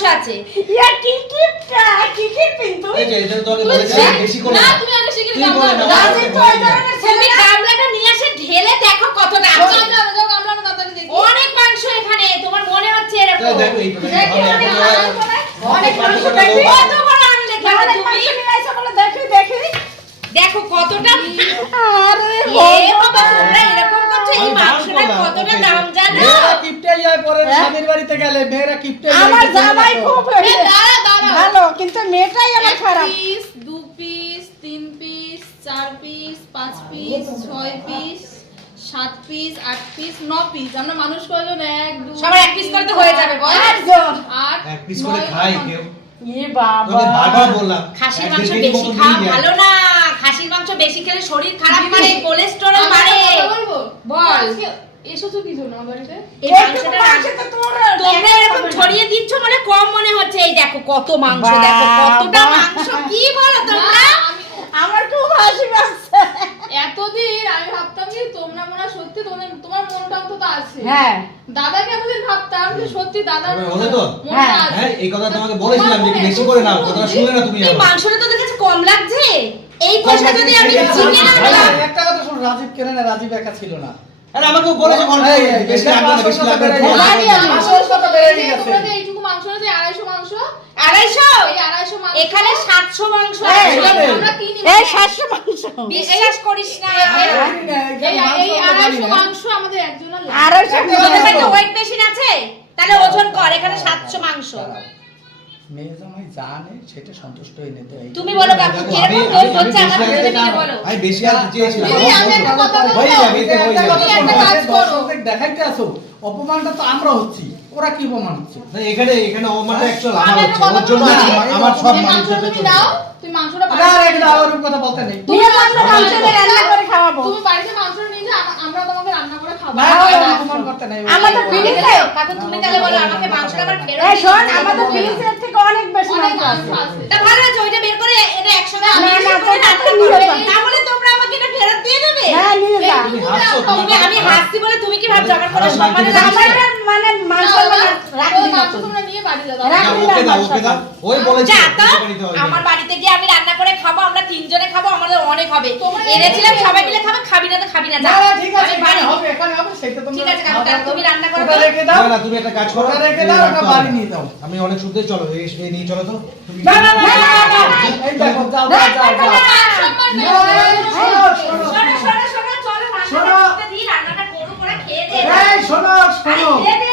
অনেক মাংস আছে। ইয়া কি কি কিপিন তুই এই যে এটা তো বেশি করে না। তুমি আগে শিখে দাও। রাজি তো এই ধরনের তুমি গামলাটা নিয়ে এসে ঢেলে দেখো কতটা আছে দেখি। অনেক মাংস এখানে তোমার মনে হচ্ছে এরকম। অনেক মাংস। অনেক দেখি। কত বড় আনলে মাংস নিয়ে বলে দেখি দেখি। দেখো কতটা আরে বাবা তোমরা এরকম করছ এই আমি দাম মাংসটার বললাম, কতটা ওকে। দাম জানো মেয়েরা কিপটে যায় পরে? স্বামীর বাড়িতে গেলে মেয়েরা কিপটে আমার জামাই খুব এ, দাঁড়া দাঁড়া। ভালো কিন্তু মেয়েটাই আমার খারাপ। পিস দু পিস তিন পিস চার পিস পাঁচ পিস ছয় পিস সাত পিস আট পিস ন পিস আমরা মানুষ কয়জন? এক দুই সবার এক piece করে তো হয়ে যাবে, বল। আট এক পিস করে খাই কেউ। এ বাবা। তোকে বললাম খাসির মাংস বেশি খাওয়া ভালো না। খাসির মাংস বেশি খেলে শরীর খারাপ করে কোলেস্টেরল বাড়ে। বলব? বল। এসেছ কি জন্য বাড়িতে তোমরা এরকম ছড়িয়ে দিচ্ছ মানে কম মনে হচ্ছে এই দেখো কত মাংস দেখো কতটা মাংস কি বলো তোমরা আমার খুব হাসি পাচ্ছে এতদিন আমি ভাবতাম কি তোমরা মনে সত্যি তোমাদের তোমার মনটা অন্তত আছে হ্যাঁ দাদাকে এতদিন ভাবতাম যে সত্যি দাদার? মনটা হ্যাঁ, আছে। হ্যাঁ এই কথা তোমাকে বলেছিলাম যে বেশি করে নাও কথাটা শুনে না তুমি এই মাংসটা তোদের কাছে কম লাগছে এই পয়সা যদি আমি চিনি না একটা কথা শোন রাজীব কেনে না রাজীব একা ছিল না আরে বলেছে বেশি লাগবে না বেশি লাগবে না এইটুকু মাংস আছে আড়াইশো মাংস? এখানে এই, বিশ্বাস করিস না। এই- আমাদের একজনের ওয়েট মেশিন আছে। তাহলে ওজন কর এখানে সাতশো মাংস। দাঁড়াও। মেয়ে জামাই জানে সেটা সন্তুষ্ট হয়ে নিতে হয়। তুমি বলো কাকু কীরকম দোষ হচ্ছে আমি আমার বেশি দুজনে আনতে মিলে চাই বলো? না। আমি বেশি আনতে চেয়েছিলাম। দিদি, আমি একটা কথা একটা তুমি একটা কাজ করো। দেখাইতে আসো। অপমানটা তো আমরা হচ্ছি। ওরা কি অপমান হচ্ছে না, এখানে এখানে অমানটা অ্যাকচুয়াল আমার হচ্ছে। ওর জন্য আমার- সব মানুষ তুমি দাও তুমি মাংসটা দাও, ওরকম কথা বলতে নেই। নিয়ে আমরা মাংস রান্না করে খাওয়াবো তুমি বাড়িতে মাংস নিয়ে যাও আম- আমরা তোমাকে রান্না করে খাব। না, হ্যাঁ, না, হ্যাঁ, অপমান করতে নেই। কাকু তুমি তাহলে বলো আমাকে মাংসটা আবার ফেরত এই শোন হবে। আমাদের ফিলিংসের থেকে অনেক বেশি মাংস আছে। তা ভালো আছে ওইটা বের করে এটা একসঙ্গে আমি না, না, করে তোমরা রান্না তো করবে। নিয়ে যাও। তাহলে তোমরা আমাকে এটা ফেরত দিয়ে দেবে হ্যাঁ নিয়ে যা তুমি হাসছো তুমি তুমি আমি হাসছি বলে তুমি কি ভাবছ? আমার কোনো মানে রাখবি তোমরা নিয়ে বাড়ি যাও ওকে দাও ওকে দাও। ওই বলেছে বাড়িতে গিয়ে আমি রান্না করে খাব আমরা তিনজনে খাব আমাদের অনেক হবে। এনেছিলাম সবাই মিলে খাবে খাবি না তো খাবি না যা। না, না, ঠিক আছে বাড়ি হবে এখানে হবে সেটা তোমরা ঠিক আছে, কাকু, তুমি রান্না করো। রেখে দাও। না না তুমি একটা কাজ করো রেখে দাও, ওটা বাড়ি নিয়ে যাও। আমি অনেক শুনতে চলো এই নিয়ে চলো তো। না না না না, না, না, না, এই দেখো যাও যাও যাও যাও সম্মান নেই। এই, শোনো, শোনো। শোনো শোনো